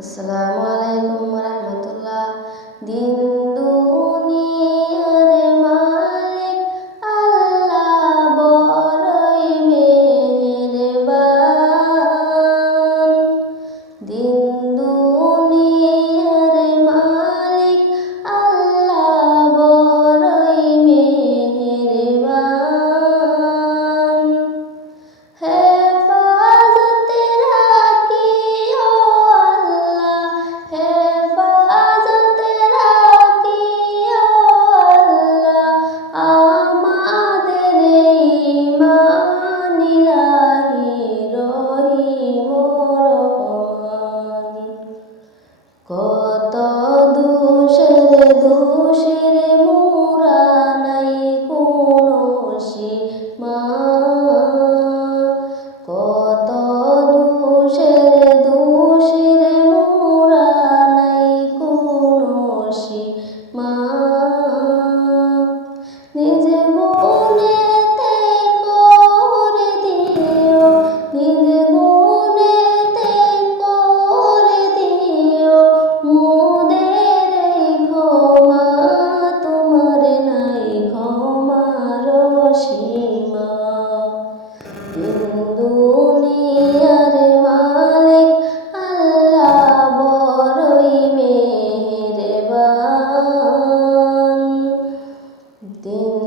আসসালামু আলাইকুম রহমতুল্লাহ। দিন দুনিয়ার মালিক আল্লাহ বড়ই মেহেরবান। দিন দুনিয়ার মালিক আল্লাহ বড়ই মেহেরবান। হেফাজতে রাখিও আল্লাহ, হেফাজতে রাখিও আল্লাহ, আমাদের ঈমান ইলাহি রহিম রহমান। কত দোষের মোরা নাই কোনো সীমা, কত দোষের মোরা নাই কোনো সীমা। নিজে গুণেতে করে দিও, নিজে গুণেতে করে দিও মোদের ক্ষমা, তোমার নাই ক্ষমার সীমা। দুনিয়ার মালিক আল্লাহ বড়ই মেহেরবান। দিন